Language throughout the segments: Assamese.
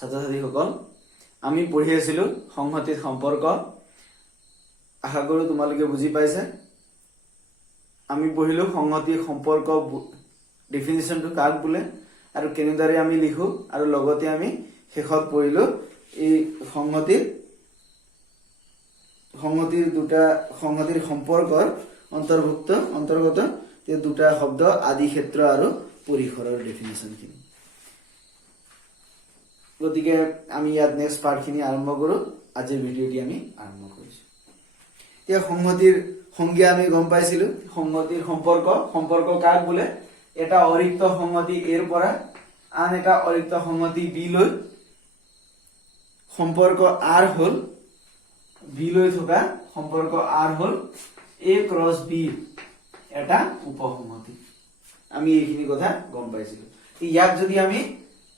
ছাত্ৰ ছাত্ৰীসকল আমি পঢ়ি আছিলো সংহতিৰ সম্পৰ্ক আশা কৰো তোমালোকে বুজি পাইছা আমি পঢ়িলো সংহতিৰ সম্পৰ্ক ডেফিনিশনটো কাক বোলে আৰু কেনেদৰে আমি লিখো আৰু লগতে আমি শেষত পঢ়িলো এই সংহতিৰ সম্পৰ্কৰ অন্তৰ্গত দুটা শব্দ আদি ক্ষেত্ৰ আৰু পৰিসৰৰ ডেফিনিশন খিনি গতিকে আমি ইয়াত নেক্সট পাৰ্ট খিনি আৰম্ভ কৰো আজিৰ ভিডিঅ'টি আমি আৰম্ভ কৰিছো এতিয়া সংহতিৰ সংজ্ঞা আমি গম পাইছিলো সংহতিৰ সম্পৰ্ক কাক বোলে এটা অৰিক্ত সংহতি এৰ পৰা আন এটা অৰিক্ত সংহতি বি লৈ সম্পৰ্ক আৰ হল বি লৈ থকা সম্পৰ্ক আৰ হল এ ক্ৰস বি এটা উপসংহতি আমি এইখিনি কথা গম পাইছিলো ইয়াক যদি আমি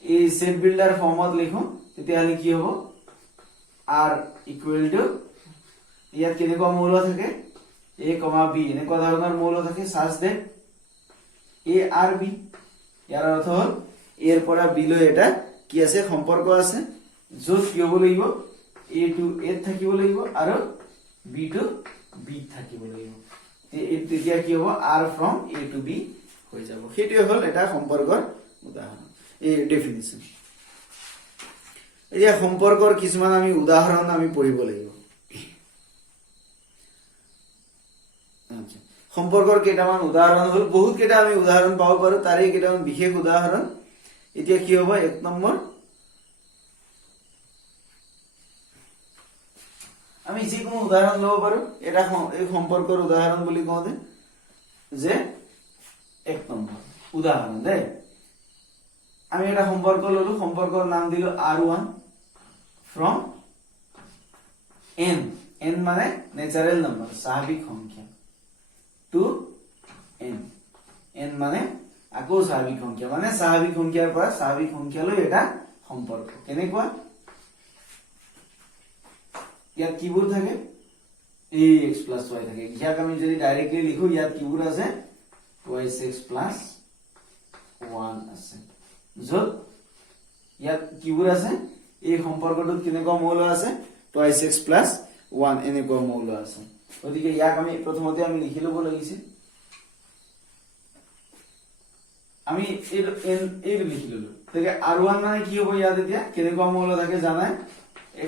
এই সেট বিল্ডার ফর্মত লিখো তেতিয়াহলে কি হ'ব r ইকুয়াল টু ইয়াত কেনেকুৱা মৌল থাকে a, b এনেকুৱা ধৰণৰ মৌল থাকে সাজ দে a r b ইয়াৰ অৰ্থ হ'ল a এৰ পৰা b লৈ এটা কি আছে সম্পৰ্ক আছে য'ত কি হ'ব লাগিব a to a থাকিব লাগিব আৰু b to b থাকিব লাগিব তেতিয়া কি হ'ব r from a to b হৈ যাব সেইটোৱে হ'ল এটা সম্পৰ্কৰ উদাহৰণ এই ডেফিনিশন এতিয়া সম্পৰ্কৰ কিছুমান আমি উদাহৰণ আমি পঢ়িব লাগিব আচ্ছা সম্পৰ্কৰ কেইটামান উদাহৰণ হ'ল বহুত কেইটা আমি উদাহৰণ পাব পাৰো তাৰে কেইটামান বিশেষ উদাহৰণ এতিয়া কি হ'ব এক নম্বৰ আমি যিকোনো উদাহৰণ লব পাৰো এটা এই সম্পৰ্কৰ উদাহৰণ বুলি কওঁতে যে এক নম্বৰ উদাহৰণ দে আমি এটা সম্পর্ক ললো সম্পর্কের নাম দিল r1 from n n মানে ন্যাচারাল নাম্বার স্বাভাবিক সংখ্যা টু n n মানে আকৌ স্বাভাবিক সংখ্যা মানে স্বাভাবিক সংখ্যাৰ পৰা স্বাভাবিক সংখ্যালৈ এটা সম্পৰ্ক কেনেকুৱা ইয়াত কিবোৰ থাকে ax + y থাকে ইয়াক আমি যদি ডাইৰেক্টলি লিখো ইয়াত কিবোৰ আছে 2x + 1 আছে যত ইয়াত কিবোৰ আছে এই সম্পৰ্কটোত কেনেকুৱা মৌল আছে 2x + 1 এনেকুৱা মৌল আছে গতিকে ইয়াক আমি প্ৰথমতে আমি লিখি লব লাগিছে আমি এই লিখি ললো তেতিয়া r1 মানে কি হ'ব ইয়াত এতিয়া কেনেকুৱা মৌল থাকে জানাই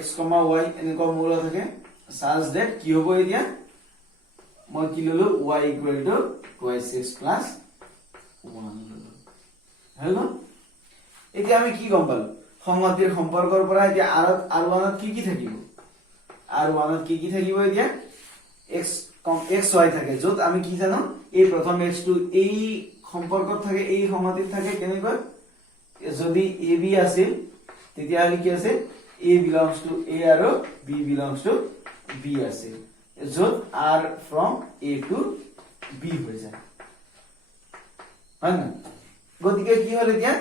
x, y এনেকুৱা মৌল থাকে such that কি হ'ব এতিয়া মই কি ললো y = 2x + 1 ললো হলো এতিয়া আমি কি গম পালো সংহতিৰ সম্পৰ্কৰ পৰা এতিয়া r1 ত কি থাকিব r1 ত কি থাকিব এতিয়া x y থাকে যত আমি কি জানো এই প্ৰথম x টো এই সম্পৰ্কত থাকে এই সংহতিত থাকে কেনেকৈ যদি ab আছিল তেতিয়াহলে কি আছে a belongs to a আৰু b belongs to b আছিল যত r from a to b হৈ যায় হয় না গতিকে কি হল এতিয়া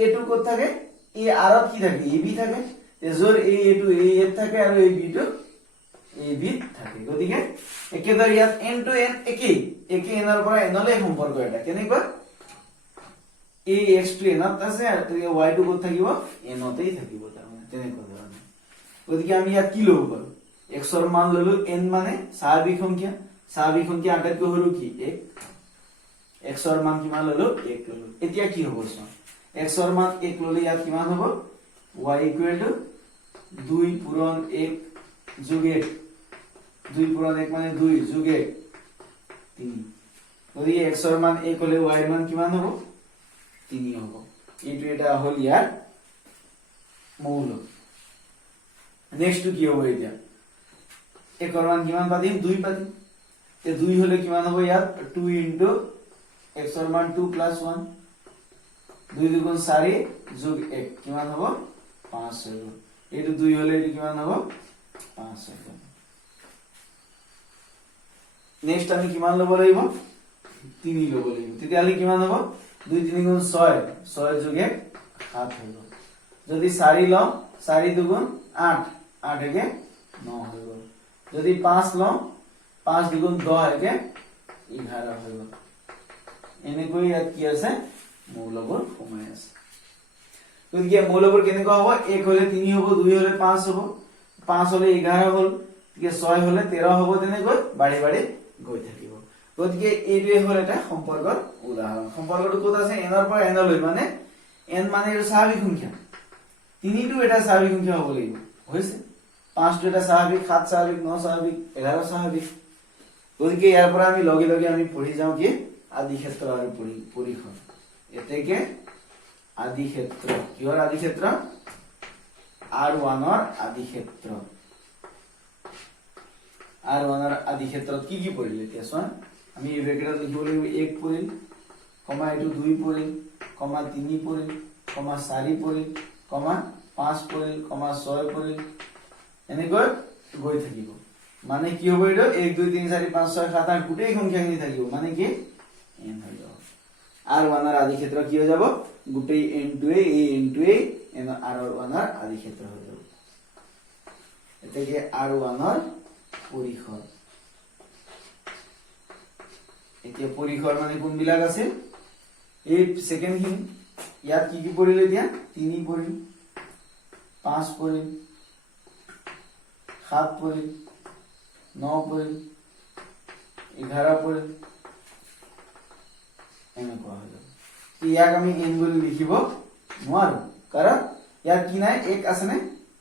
a to কত থাকে a r ত কি থাকে ab থাকে যৰ a to a থাকে আৰু a b to a b থাকে গতিকে একেদৰে ইয়াত n to n একে n ৰ পৰা n লৈ সম্পৰ্ক এটা কেনেকুৱা a x to n ত আছে আৰু y to কত থাকিব n তেই থাকিব তাৰমানে তেনেকুৱা ধৰণে গতিকে আমি ইয়াত কি লব পাৰো x ৰ মান ললো n মানে স্বাভাৱিক সংখ্যা আটাইতকৈ সৰু কি 1 x ৰ মান কিমান ললো 1 ললো এতিয়া কি হ'ব চোৱা x ৰ মান 1 ললে ইয়াত কিমান হ'ব y = 2 পূৰণ 1 যোগ 1 2 পূৰণ 1 মানে 2 যোগ 1 3 গতিকে x ৰ মান 1 হলে y ৰ মান কিমান হ'ব 3 হ'ব এইটো এটা হল ইয়াৰ মৌল নেক্সট কি হ'ব এতিয়া 1 ৰ মান কিমান পাতিম 2 পাতিম তে 2 হলে কিমান হ'ব ইয়াত 2 * x ৰ মান 2 + 1 2 * 2 4 যোগ 1 কিমান হ'ব 5 হ'ব এইটো 2 হলে এটো কিমান হ'ব 5 হ'ব নেক্সট আমি কিমান লব লাগিব 3 লব লাগিব তেতিয়াহলে কিমান হ'ব 2 * 3 = 6 6 যোগ 1 7 হ'ব যদি 4 লও 4 * 2 = 8 8 একে 9 হ'ব যদি 5 লও 5 * 2 = 10 একে 11 হ'ব এনেকৈ ইয়াত কি আছে মৌলবোৰ সোমাই আছে গতিকে মৌলবোৰ কেনেকুৱা হ'ব 1 হলে 3 হ'ব 2 হলে 5 হ'ব 5 হলে 11 হ'ল গতিকে 6 হলে 13 হ'ব তেনেকৈ বাঢ়ি বাঢ়ি গৈ থাকিব গতিকে এইটোৱে হ'ল এটা সম্পৰ্কৰ উদাহৰণ সম্পৰ্কটো ক'ত আছে n ৰ পৰা n লৈ মানে n মানে এটা স্বাভাৱিক সংখ্যা 3 টো এটা স্বাভাৱিক সংখ্যা হ'ব লাগিব হৈছে 5 টো এটা স্বাভাৱিক 7 স্বাভাৱিক 9 স্বাভাৱিক 11 স্বাভাৱিক গতিকে ইয়াৰ পৰা আমি লগে লগে আমি পঢ়ি যাওঁ কি আদি ক্ষেত্ৰ আৰু পৰিসৰ এতেকে আদি ক্ষেত্ৰ কিহৰ আদি ক্ষেত্ৰ R1 ৰ আদি ক্ষেত্ৰ R1 ৰ আদি ক্ষেত্ৰত কি পৰিল এতিয়া চোৱা আমি এই ব্ৰেকেটত লিখিব লাগিব 1 পৰিল কমা এটো 2 পৰিল কমা 3 পৰিল কমা 4 পৰিল কমা 5 পৰিল কমা 6 পৰিল এনেকৈ গৈ থাকিব মানে কি হ'ব এটো 1 2 3 4 5 6 7 8 গোটেই সংখ্যাখিনি থাকিব মানে কি n হৈ যাব R1 ৰ আদি ক্ষেত্ৰ কি হৈ যাব গোটেই n টোৱে এই n টোৱে n R1 ৰ আদি ক্ষেত্ৰ হৈ যাব এতেকে R1 ৰ পৰিসৰ এতিয়া পৰিসৰ মানে কোনবিলাক আছে এই সেকেন্ড খিনি ইয়াত কি পৰিল এতিয়া 3 পৰিল 5 পৰিল 7 পৰিল 9 পৰিল 11 পৰিল এনেকুৱা হৈ যাব ইয়াক আমি n বুলি লিখিব নোৱাৰো কাৰণ ইয়াত কি নাই 1 আছে নে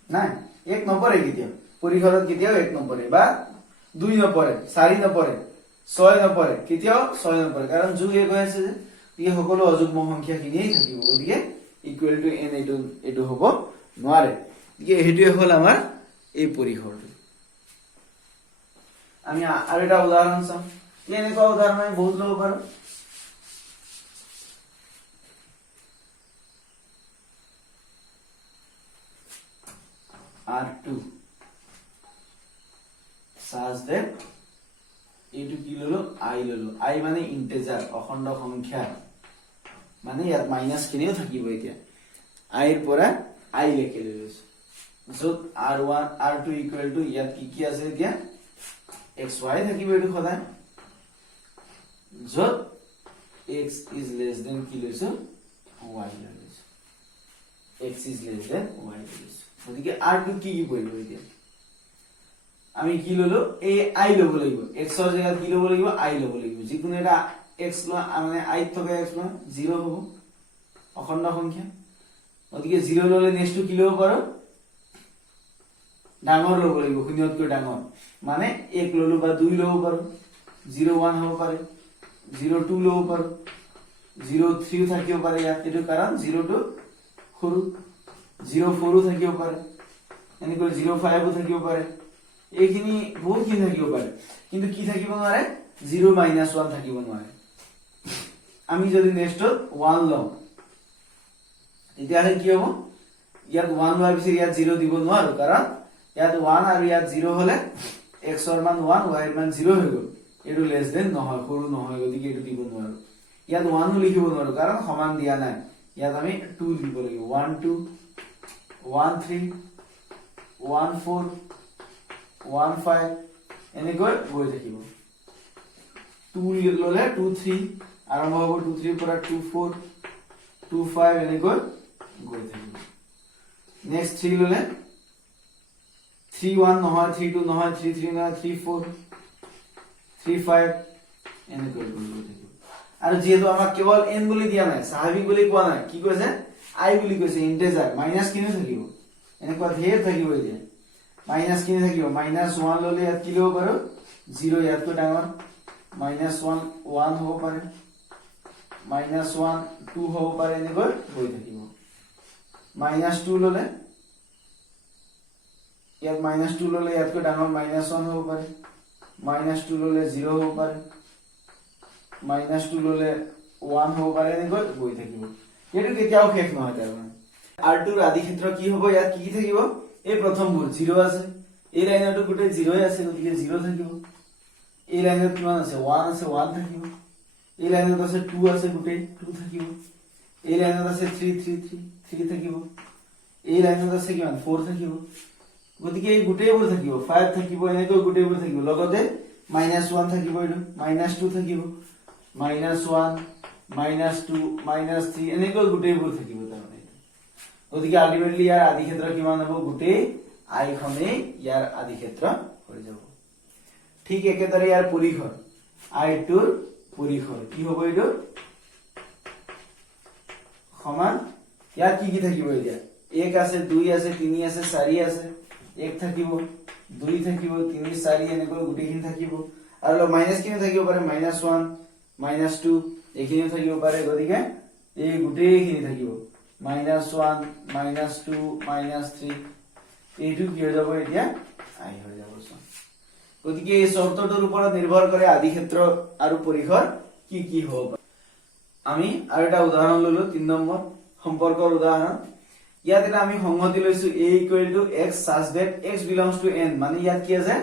নাই 1 নপৰে কেতিয়াও পৰিসৰত কেতিয়াও 1 নপৰে বা 2 নপৰে 4 নপৰে 6 নপৰে কেতিয়াও 6 নপৰে কাৰণ যু এক হৈ আছে যে এই সকলো অযুগ্ম সংখ্যা খিনিয়ে থাকিব গতিকে ইকুৱেল টু n এটো হ'ব নোৱাৰে গতিকে হেতুৱে হ'ল আমাৰ এই পৰিসৰটো আমি আৰু এটা উদাহৰণ চাম এনেকুৱা উদাহৰণ আমি বহুত ল'ব পাৰো R2 such that এইটো কি ললো I ললো I মানে ইন্টিজাৰ অখণ্ড সংখ্যা মানে ইয়াত মাইনাস খিনিও থাকিব এতিয়া I এৰ পৰা I লেখি লৈছো যত R1 R2 ইকুৱেল টু ইয়াত কি আছে এতিয়া xy থাকিব এটো সদায় যত x is less than কি লৈছো y লৈছো x is less than y লৈছো গতিকে R2 কি পৰিব এতিয়া আমি কি ললো এই I লব লাগিব x ৰ জায়গাত কি লব লাগিব I লব লাগিব যিকোনো এটা x মানে I থকা x 0 হ'ব অখণ্ড সংখ্যা গতিকে 0 ললে নেক্সট কি লব পাৰো ডাঙৰ লব লাগিব শূন্যতকৈ ডাঙৰ মানে 1 ললো বা 2 লব পাৰো 0 1 হ'ব পাৰে 0 2 লব পাৰো 0 3 থাকিব পাৰে ইয়াত এটো কাৰণ 0 টো সৰু 0 4 থাকিব পাৰে এনেকৈ 0 5 থাকিব পাৰে এইখিনি বহুত কি থাকিব পাৰে কিন্তু কি থাকিব নোৱাৰে 0 1 থাকিব নোৱাৰে আমি যদি নেক্সটত 1 লওঁ তেতিয়াহলে কি হ'ব ইয়াত 1 লোৱাৰ পিছত ইয়াত 0 দিব নোৱাৰো কাৰণ ইয়াত 1 আৰু ইয়াত 0 হলে x ৰ মান 1 y ৰ মান 0 হৈ গল এটো লেস দেন নহয় সৰু নহয় গতিকে এটো দিব নোৱাৰো ইয়াত 1 লিখিব নোৱাৰো কাৰণ সমান দিয়া নাই ইয়াত আমি 2 লিখিব লাগিব 1 2 1 3 1 4 1 5 এনেকৈ গৈ থাকিব 2 ললে 2 3 আৰম্ভ হ'ব 2 3 পৰা 2 4 2 5 এনেকৈ গৈ থাকিব নেক্সট 3 ললে 3 1 নহয় 3 2 নহয় 3 3 নহয় 3 4 3 5 এনেকৈ গৈ থাকিব আৰু যেহেতু আমাক কেৱল n বুলি দিয়া নাই স্বাভাৱিক বুলি কোৱা নাই কি কৈছে I বুলি কৈছে ইন্টিজাৰ মাইনাস কিনে থাকিব এনেকুৱা ধেৰ থাকিব এতিয়া মাইনাস কিনে থাকিব -1 ললে ইয়াত কি লব পাৰো 0 ইয়াতকৈ ডাঙৰ -1 1 হ'ব পাৰে -1 2 হ'ব পাৰে এনেকৈ হৈ থাকিব -2 ললে ইয়াত -2 ললে ইয়াতকৈ ডাঙৰ -1 হ'ব পাৰে -2 ললে 0 হ'ব পাৰে -2 ললে 1 হ'ব পাৰে এনেকৈ হৈ থাকিব এটো কেতিয়াও শেষ নহয় তাৰ মানে R2 ৰ আদি ক্ষেত্ৰ কি হ'ব ইয়াত কি থাকিব এই প্ৰথমবোৰ 0 আছে এই লাইনটো গুটে 0 আছে গতিকে 0 থাকিব এই লাইনত কিমান আছে 1 আছে 1 থাকিব এই লাইনত আছে 2 আছে গুটে 2 থাকিব এই লাইনত আছে 3 3 3 3 থাকিব এই লাইনত আছে কিমান 4 থাকিব গতিকে এই গুটেবোৰ থাকিব 5 থাকিব এনেকৈ গুটেবোৰ থাকিব লগতে -1 থাকিব এটো -2 থাকিব -1 -2 -3 এনেকৈ গুটেবোৰ থাকিব তাৰমানে গতিকে আলটিমেটলি ইয়াৰ আদি ক্ষেত্ৰ কিমান হ'ব গোটেই আই খনেই ইয়াৰ আদি ক্ষেত্ৰ হৈ যাব ঠিক একেদৰে ইয়াৰ পৰিসৰ আই টুৰ পৰিসৰ কি হ'ব এইটো সমান ইয়াত কি থাকিব এতিয়া 1 আছে 2 আছে 3 আছে 4 আছে 1 থাকিব 2 থাকিব 3 4 এনেকৈ গোটেইখিনি থাকিব আৰু মাইনাস কিনে থাকিব পাৰে -1 -2 এইখিনি থাকিব পাৰে গতিকে এই গোটেইখিনি থাকিব -1 -2 -3 এইটো কি হৈ যাব এতিয়া আই হৈ যাব গতিকে এই শৰ্তটোৰ ওপৰত নিৰ্ভৰ কৰে আদি ক্ষেত্ৰ আৰু পৰিসৰ কি কি হ'ব আমি আৰু এটা উদাহৰণ ললো 3 নম্বৰ সম্পৰ্কৰ উদাহৰণ ইয়াত এটা আমি সংহতি লৈছো a = x such that x belongs to n মানে ইয়াত কি আছে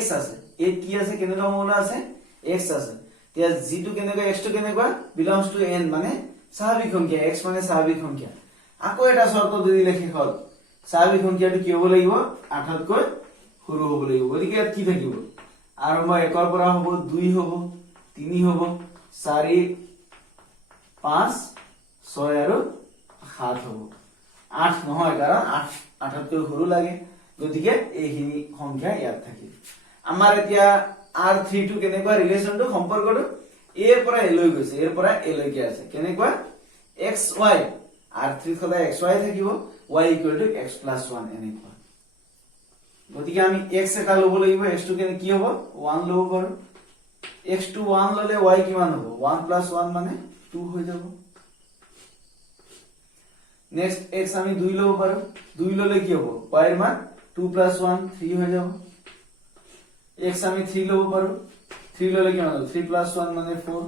x আছে a কি আছে কেনেকুৱা মৌল আছে x আছে তেতিয়া g টো কেনেকুৱা x টো কেনেকুৱা belongs to n মানে স্বাভাৱিক সংখ্যা x মানে স্বাভাৱিক সংখ্যা আকৌ এটা শৰ্ত যদি লেখি হল স্বাভাৱিক সংখ্যাটো কি হ'ব লাগিব 8 তকৈ সৰু হ'ব লাগিব গতিকে ইয়াত কি থাকিব আৰম্ভ 1 ৰ পৰা হ'ব 2 হ'ব 3 হ'ব 4 5 6 আৰু 7 হ'ব 8 নহয় কাৰণ 8 তকৈ সৰু লাগে গতিকে এইখিনি সংখ্যা ইয়াত থাকিব আমাৰ এতিয়া r3 টো কেনেকুৱা ৰিলেচনটো সম্পৰ্কটো a ৰ পৰা a লৈ গৈছে এৰ পৰা a লৈকে আছে কেনেকুৱা xy r3 সদায় xy থাকিব y = x + 1 এনেকুৱা গতিকে আমি x এটা লব লাগিব x টো কেনে কি হ'ব 1 লব পাৰো x টো 1 ললে y কিমান হ'ব 1 + 1 মানে 2 হৈ যাব নেক্সট x আমি 2 লব পাৰো 2 ললে কি হ'ব y এর মান 2 + 1 3 হৈ যাব x আমি 3 লব পাৰো 3 ললে কিমান হ'ব 3 + 1 মানে 4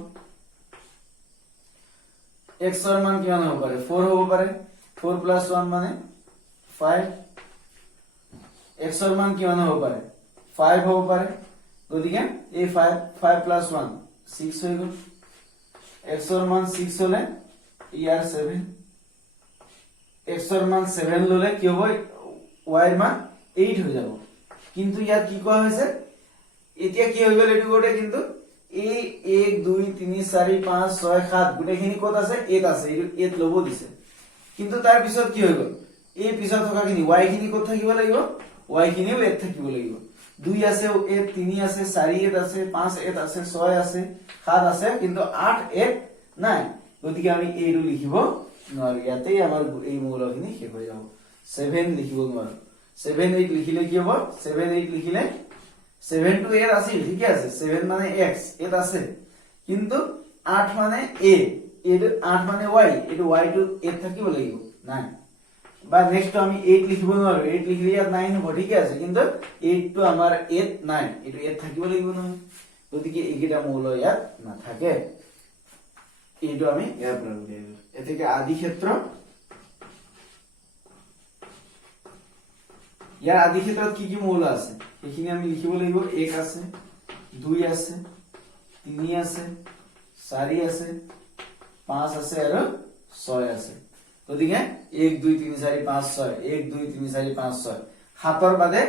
x এর মান কিমান হ'ব পাৰে 4 হ'ব পাৰে 4 + 1 মানে 5 x এৰ মান কিমান হ'ব পাৰে 5 হ'ব পাৰে গতিকে এই 5 + 1 6 হৈ গ'ল x এর মান 6 হলে ইয়াৰ 7 x এর মান 7 ললে কি হ'ব y এর মান 8 হৈ যাব কিন্তু ইয়াত কি কোৱা হৈছে এতিয়া কি হৈ গ'ল এটো গোটে কিন্তু এই 1 2 3 4 5 6 7 গোটেখিনি কত আছে 8 আছে এটো 8 লব দিছে কিন্তু তাৰ পিছত কি হৈ গ'ল এই পিছত থকাখিনি y খিনি কত থাকিব লাগিব y খিনিও 8 থাকিব লাগিব 2 আছে 8 3 আছে 4 8 আছে 5 8 আছে 6 আছে 7 আছে কিন্তু 8 8 নাই গতিকে আমি এইটো লিখিব নোৱাৰো ইয়াতে আমাৰ এই মৌলখিনি শেষ হৈ যাব 7 লিখিব নোৱাৰো 7 8 লিখিলে কি হ'ব 7 8 লিখিলে 7 to 8 আছে ঠিক আছে 7 মানে x 8 আছে কিন্তু 8 মানে a এটো 8 মানে y এটো y to 8 থাকিব লাগিব নাই বা নেক্সট আমি 8 লিখিব নোৱাৰো 8 লিখিলে ইয়াত 9 হ'ব ঠিক আছে কিন্তু 8 to আমাৰ 8 9 এটো 8 থাকিব লাগিব নহয় গতিকে এইকেইটা মৌল ইয়াত নাথাকে এইটো আমি ইয়াৰ পৰা উলিয়াই ললো এতেকে আদি ক্ষেত্ৰ ইয়াৰ আদি ক্ষেত্ৰত কি কি মৌল আছে এইখিনি আমি লিখিব লাগিব 1 আছে 2 আছে 3 আছে 4 আছে 5 আছে আৰু 6 আছে গতিকে 1 2 3 4 5 6 1 2 3 4 5 6 হাতৰ বাদে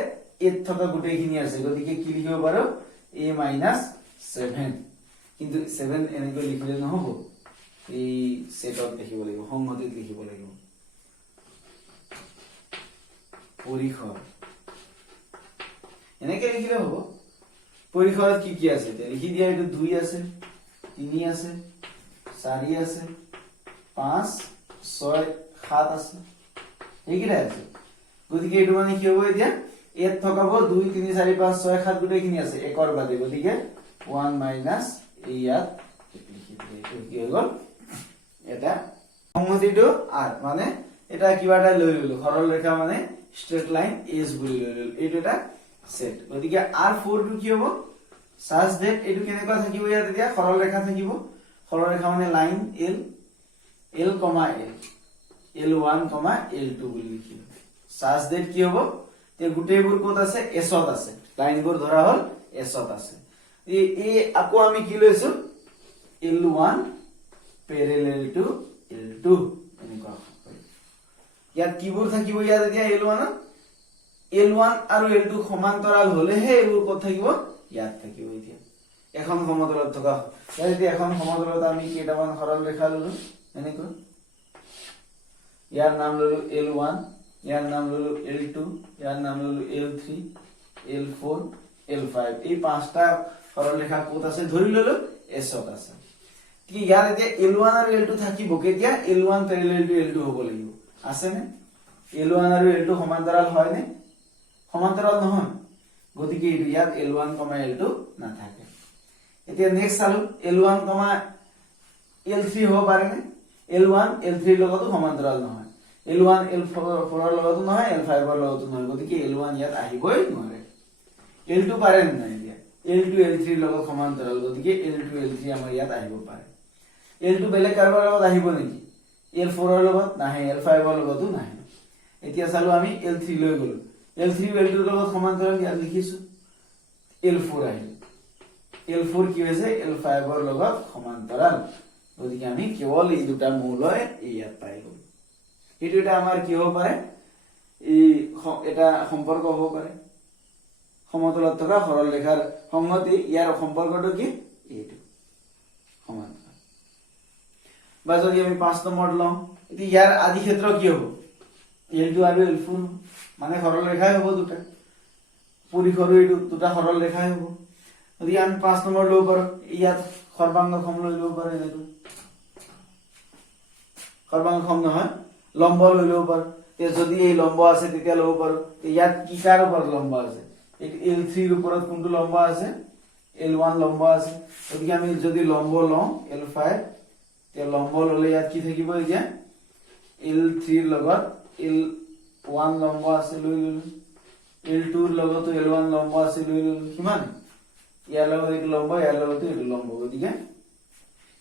8 থকা গোটেইখিনি আছে গতিকে কি লিখিব পাৰো a - 7 কিন্তু 7 এনেকৈ লিখিলে নহব এই সেটত লিখিব লাগিব সংহতিত লিখিব লাগিব পৰিসৰ এনেকৈ লিখিলে হ'ব পৰিসৰত কি কি আছে তে লিখি দিয়া এটো 2 আছে 3 আছে 4 আছে 5 6 7 আছে এইকিটা আছে গতিকে এটো মানে কি হ'ব এতিয়া 8 থকাব 2 3 4 5 6 7 গোটেইখিনি আছে একৰ বাদে গতিকে 1 মাইনাস ইয়াত লিখি দিলে এটো কি হৈ গ'ল এটা সংহতিটো আর মানে এটা কিবাটা লৈ ললো সৰল ৰেখা মানে স্ট্রেট লাইন এস বুলি লৈ ললো এইটো এটা সেট গতিকে r4 টো কি হ'ব সাজ ডেট এটো কেনেকুৱা থাকিব ইয়াত এতিয়া সৰল ৰেখা থাকিব সৰল ৰেখা মানে line l l, l1, l2 বুলি লিখিব সাজ ডেট কি হ'ব তে গুটেইবোৰ ক'ত আছে এছত আছে লাইনবোৰ ধৰা হল এছত আছে এই আকৌ আমি কি লৈছো l1 parallel to l2 এনেকুৱা ইয়াত কিবোৰ থাকিব ইয়াত এতিয়া l1 আৰু l2 সমান্তৰাল হলেহে এইবোৰ ক'ত থাকিব ইয়াত থাকিব এতিয়া এখন সমতলত থকা ইয়াত এতিয়া এখন সমতলত আমি কেইটামান সৰল ৰেখা ললো এনেকৈ ইয়াৰ নাম ললো L1, ইয়াৰ নাম ললো L2, ইয়াৰ নাম ললো L3, L4, L5। এই পাঁচটা সৰলৰেখা ক'ত আছে ধৰি ললো S ত আছে। কি ইয়াৰ এতিয়া L1 আৰু L2 থাকিব, কেতিয়া L1 পেৰেলেল টু L2 হ'ব লাগিব। আছে নে? L1 আৰু L2 সমান্তৰাল হয় নে? সমান্তৰাল নহয়, গতিকে এইটো ইয়াত L1, L2 নাথাকে। এতিয়া নেক্সট চালো L1, L3 হ'ব পাৰে নে? L1 L3 ৰ লগতো সমান্তৰাল নহয়, L1 L4 ৰ লগতো নহয়, L5 ৰ লগতো নহয়, গতিকে L1 ইয়াত আহিবই নোৱাৰে। L2 পাৰে নে নাই? এতিয়া L2 L3 ৰ লগত সমান্তৰাল, গতিকে L2 L3 আমাৰ ইয়াত আহিব পাৰে। L2 বেলেগ কাৰোবাৰ লগত আহিব নেকি? L4 ৰ লগত নাহে, L5 ৰ লগতো নাহে। এতিয়া চালো আমি L3 লৈ গলো, L3 L2 ৰ লগত সমান্তৰাল ইয়াত লিখিছো, L4 আহিল। L4 কি হৈছে? L5 ৰ লগত সমান্তৰাল, গতিকে আমি কেৱল এই দুটা মৌলই ইয়াত পাই গলো। এইটো এটা আমাৰ কি হ'ব পাৰে? এটা সম্পৰ্ক হ'ব পাৰে, সমতলত থকা সৰল ৰেখাৰ সংহতি। ইয়াৰ সম্পৰ্কটো কি? এইটো সমান্তৰাল। বা যদি আমি 5 নম্বৰত লওঁ, এতিয়া ইয়াৰ আদি ক্ষেত্ৰ কি হ'ব? L2 আৰু L4, মানে সৰল ৰেখাই হ'ব দুটা, পৰিসৰো এইটো দুটা সৰল ৰেখাই হ'ব। গতিকে আমি 5 নম্বৰ ল'ব পাৰো, ইয়াত সৰ্বাংগসম লৈ ল'ব পাৰো, এনেকৈ সৰ্বাংগসম নহয় লম্ব লৈ ল'ব পাৰো। যদি এই লম্ব আছে তেতিয়া ল'ব পাৰো, ইয়াত কি কাৰ ওপৰত লম্ব আছে? L3 ৰ ওপৰত কোনটো লম্ব আছে? L1 লম্ব আছে। গতিকে আমি যদি লম্ব লওঁ L5, তে লম্ব ললে ইয়াত কি থাকিব? এতিয়া L3 ৰ লগত L1 লম্ব আছে, লৈ ললো। L2 ৰ লগতো L1 লম্ব আছে, লৈ ললো। কিমান? ইয়াৰ লগত এইটো লম্ব, ইয়াৰ লগতো এইটো লম্ব, গতিকে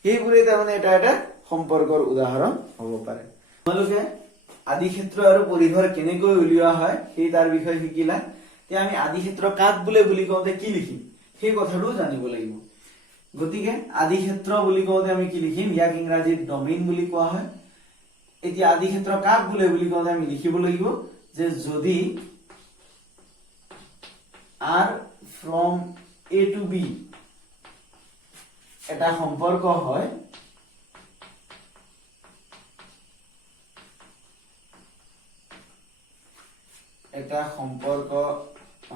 সেইবোৰে তাৰমানে এটা এটা সম্পৰ্কৰ উদাহৰণ হ'ব পাৰে। তোমালোকে আদি ক্ষেত্ৰ আৰু পৰিসৰ কেনেকৈ উলিওৱা হয় সেই তাৰ বিষয়ে শিকিলা। এতিয়া আমি আদি ক্ষেত্ৰ কাক বোলে বুলি কওঁতে কি লিখিম সেই কথাটো জানিব লাগিব। গতিকে আদি ক্ষেত্ৰ বুলি কওঁতে আমি কি লিখিম? ইয়াক ইংৰাজীত ডমেইন বুলি কোৱা হয়। এতিয়া আদি ক্ষেত্ৰ কাক বোলে বুলি কওঁতে আমি লিখিব লাগিব যে যদি R from A to B এটা সম্পৰ্ক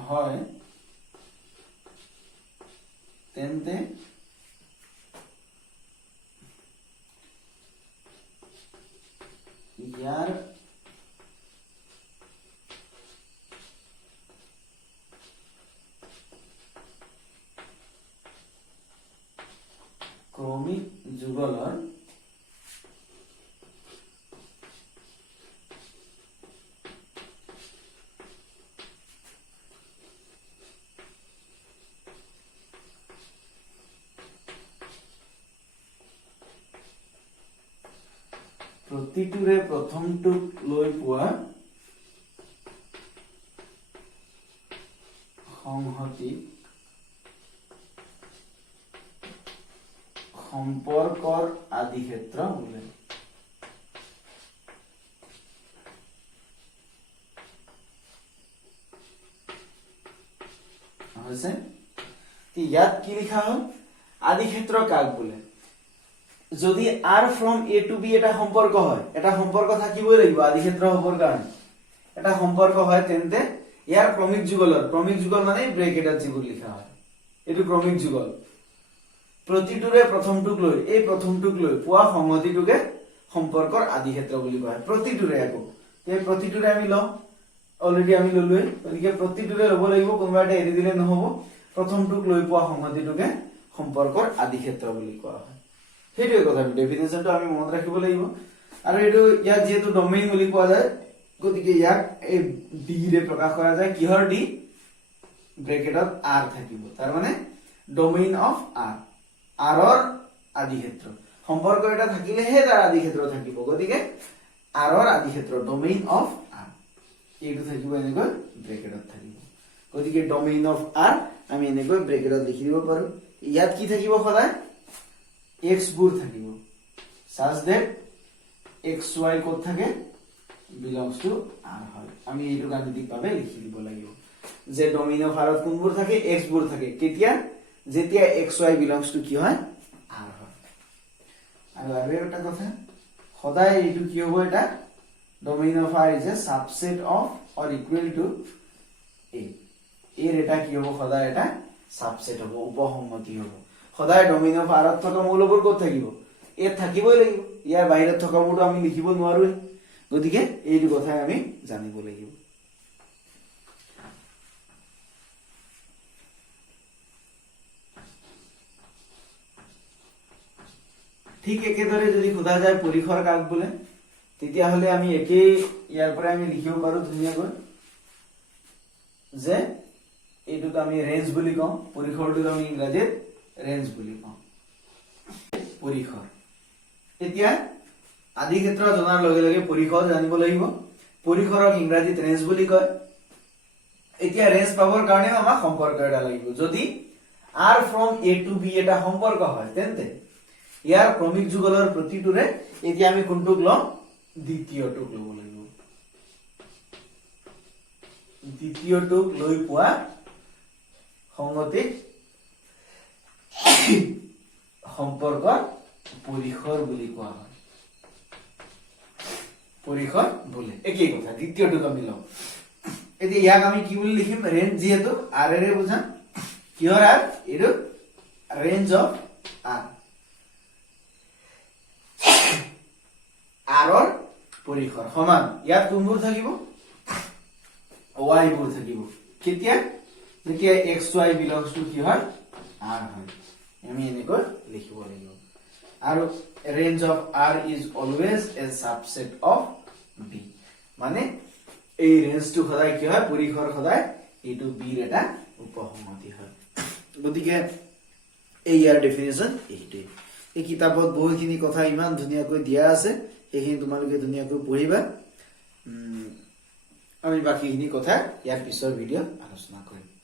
হয়, তেন্তে ইয়াৰ ক্ৰমিক যুগলৰ প্ৰতিটোৰে প্ৰথমটোক লৈ পোৱা সংহতি সম্পৰ্কৰ আদি ক্ষেত্ৰ বোলে। হৈছে ইয়াত কি লিখা হ'ল? আদি ক্ষেত্ৰ কাক বোলে? যদি R from A to B এটা সম্পৰ্ক হয়, এটা সম্পৰ্ক থাকিবই লাগিব আদি ক্ষেত্ৰ হ'বৰ কাৰণে, এটা সম্পৰ্ক হয়, তেন্তে ইয়াৰ ক্ৰমিক যুগল মানে ব্ৰেকেটত যিবোৰ লিখা হয় এইটো ক্ৰমিক যুগল। প্ৰতিটোৰে প্ৰথমটোক লৈ, এই প্ৰথমটোক লৈ পোৱা সংহতিটোকে সম্পৰ্কৰ আদি ক্ষেত্ৰ বুলি কোৱা হয়। প্ৰতিটোৰে আকৌ এই প্ৰতিটোৰে আমি লওঁ, অলৰেডি আমি ললোৱে, গতিকে প্ৰতিটোৰে ল'ব লাগিব, কোনোবা এটা এৰি দিলে নহ'ব। প্ৰথমটোক লৈ পোৱা সংহতিটোকে সম্পৰ্কৰ আদি ক্ষেত্ৰ বুলি কোৱা হয়। সেইটোৱে কথা, ডেফিনেশ্যনটো আমি মনত ৰাখিব লাগিব। আৰু এইটো ইয়াত যিহেতু ডমেইন বুলি কোৱা যায়, গতিকে ইয়াক এই ডি ৰে প্ৰকাশ কৰা যায়। কিহৰ ডি? ব্ৰেকেটত R থাকিব, তাৰ মানে ডমেইন অফ R, আৰৰ আদি ক্ষেত্ৰ। সম্পৰ্ক এটা থাকিলেহে তাৰ আদি ক্ষেত্ৰ থাকিব, গতিকে আৰৰ আদি ক্ষেত্ৰ ডমেইন অফ R, এইটো থাকিব এনেকৈ ব্ৰেকেটত থাকিব। গতিকে ডমেইন অফ R আমি এনেকৈ ব্ৰেকেটত লিখি দিব পাৰো। ইয়াত কি থাকিব? সদায় x বোৰ থাকিব, such that xy ক'ত থাকে? belongs to R হয়। আমি এইটো গাণিতিকভাৱে লিখি দিব লাগিব যে ডমেইন অফ R কোনবোৰ থাকে? x বোৰ থাকে। কেতিয়া? যেতিয়া xy belongs to কি হয়? R হয়। আৰু এটা কথা, সদায় এইটো কি হ'ব? এটা domain of R is a subset of or equal to A. এর এটা কি হবো সদায় এটা সাবসেট হবো উপসংহতি হবো সদায় ডোমেইন অফ R ত থকা মৌলবোৰ ক'ত থাকিব এ থাকিবই লাগিব ইয়াৰ বাহিৰত থকা মৌলটো আমি লিখিব নোৱাৰোৱে গতিকে এইটো কথাই আমি জানিব লাগিব ঠিক একেদৰে যদি খোদা যায় পৰিখৰ কাক বোলে তেতিয়া হলে আমি একেই ইয়াৰ পৰা আমি লিখিব পাৰো ধুনীয়াকৈ যে এইটোক আমি ৰেঞ্জ বুলি কওঁ পৰিখৰটোক আমি ইংৰাজীত ৰেঞ্জ বুলি কওঁ পৰিখৰ এতিয়া আদি ক্ষেত্ৰ জনাৰ লগে লগে পৰিখৰ জানিব লাগিব পৰিখৰক ইংৰাজীত ৰেঞ্জ বুলি কয় এতিয়া ৰেঞ্জ পাবৰ কাৰণে আমাক সম্পৰ্ক এটা লাগিব যদি r from a to b এটা সম্পৰ্ক হয় তেন্তে ইয়াৰ ক্ৰমিক যুগলৰ প্ৰতিটোৰে এতিয়া আমি কোনটোক লম দ্বিতীয়টোক লব লাগিব দ্বিতীয়টোক লৈ পোৱা সংগতিক সম্পৰ্ক পৰিখৰ বুলি কোৱা হয় পৰিখৰ বোলে একেই কথা দ্বিতীয়টোক আমি লম এতিয়া ইয়াক আমি কি বুলি লিখিম রেঞ্জ যেহেতু r এৰে বুঝাম কিহৰ r এটো ৰেঞ্জ অফ r r ৰ পৰিখৰ সমান ইয়াত কোনবোৰ থাকিব y বোৰ থাকিব কেতিয়া যেতিয়া xy belongs to কি হয় r হয় আমি এনেকৈ লিখিব লাগিব আৰু range of r is always a subset of b মানে এই রেঞ্জটো সদায় কি হয় পৰিখৰ সদায় এইটো b ৰ এটা উপসংহতি হয় গতিকে এই ইয়াৰ ডেফিনিশন এইটোই এই কিতাপত বহুখিনি কথা ইমান ধুনীয়াকৈ দিয়া আছে এইখিনি তোমালোকে ধুনীয়াকৈ পঢ়িবা আমি বাকিখিনি কথা ইয়াৰ পিছৰ ভিডিঅ' আলোচনা কৰিম